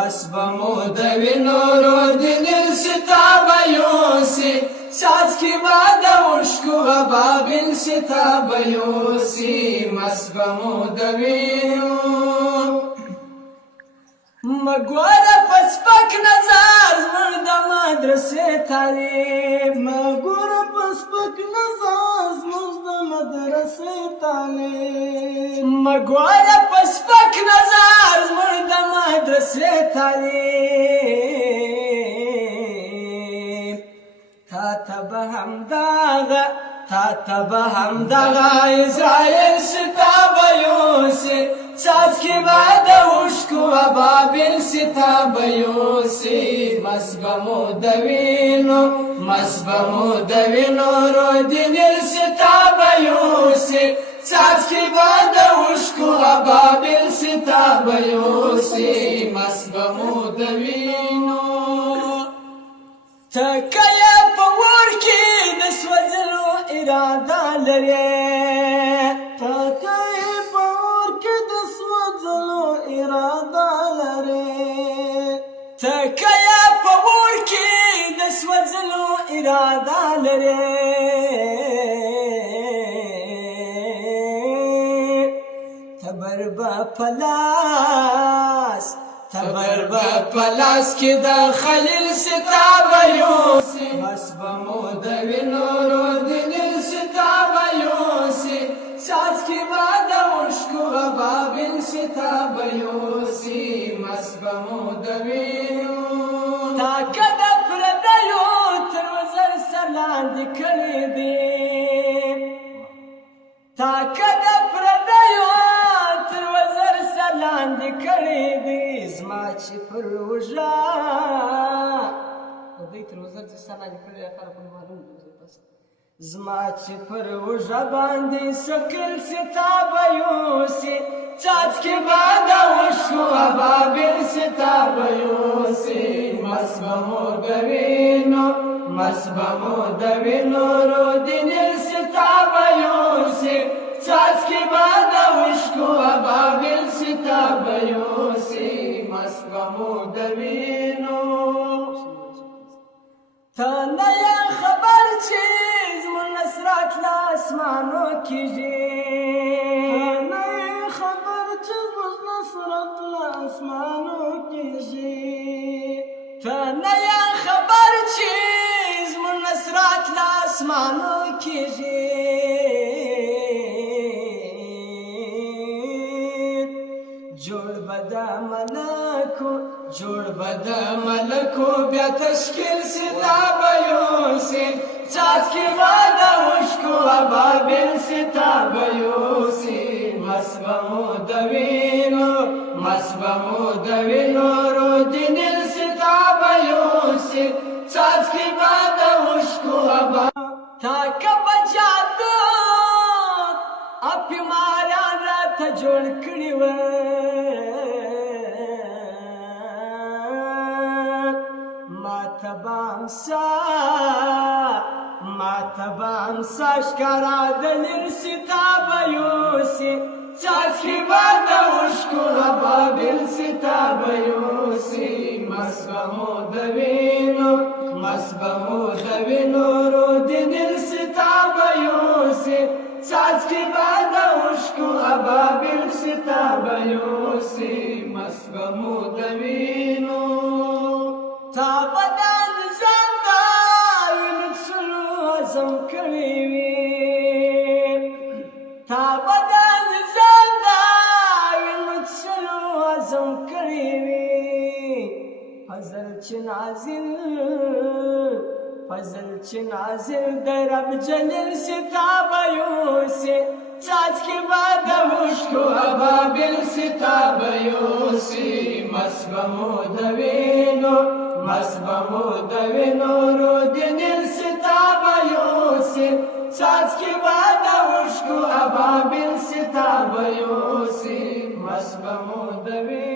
مسبمو د وینو رودنې ستابه یوسي څاڅکي به د اوښکو ابابیل ستابه یوسي مسبمو د وینو مګوره په سپک نظر زموږ د مدرسې طالب مګوره په سپک نظر زموږ د مدرسې طالب مګوره په سپک نظر زموږ د مدرسې طالب تا ته به همدغه اسرائیل ستابه یوسي څاڅکي به د اوښکو ابابیل ستابه یوسي مسبمو د وینو رودنې ستابه یوسي څاڅکي به د اوښکو ابابیل ستابه یوسي مسبمو د وینو ته یې په اور کې د سوځلو اراده لرې تکه یې په اور کې د سوځلو اراده لرې تبر به په لاس کې د خلیل ستابه یوسي مسبمو د وینو رودنې ستابه یوسي څاڅکي به د اوښکو ابابیل ستابه یوسي مسبمو د وینو تا که د پردیو تر وزر سر لاندې کړی دی تا که د پردیو تر وزر سر لاندې کړی دی زما چې پر اوږه د دوی تر وزر سر لاندې کړی خلک معلوم دي زما چې پر اوږه باندې سکل ستابه یوسي څاڅکي به د اوښکو ابابیل ستابه یوسي مسبمو د وینو رودنې ستابه یوسي څاڅکي به د اوښکو ابابیل ستابه یوسي مسبمو د وینو ته نه یې خبر چې زموږ نصرت له اسمانو کېږي ته نه یې خبر چې زموږ نصرت له اسمانو کېږي جوړ به د ملکو بیا تشکیل ستابه یوسي څاڅکي به د اوښکو ابابیل ستابه یوسي مسبمو د وینو رودنې ستابه یوسي څاڅکي به د اوښکو تا که په جادو اپیماران راته جوړ کړي وه ماته به امسا ښکاره دلیل ستابه یوسي څاڅکي به د اوښکو ابابیل ستابه یوسي مسبمو د وینو رودنې ستابه یوسي څاڅکي به د اوښکو ابابیل ستابه یوسي مسبمو د وینو تا به د ځان د وینو څلو عزم کړی وي تا به د ځان د وینو څلو عزم کړی وي فضل چې نازل د رب جلیل ستابه یوسي څاڅکي به د اوښکو ابابیل ستابه یوسي مسبمو د وینو رودنې ستابه یوسي څاڅکي به د اوښکو ابابیل ستابه یوسي مسبمو د وینو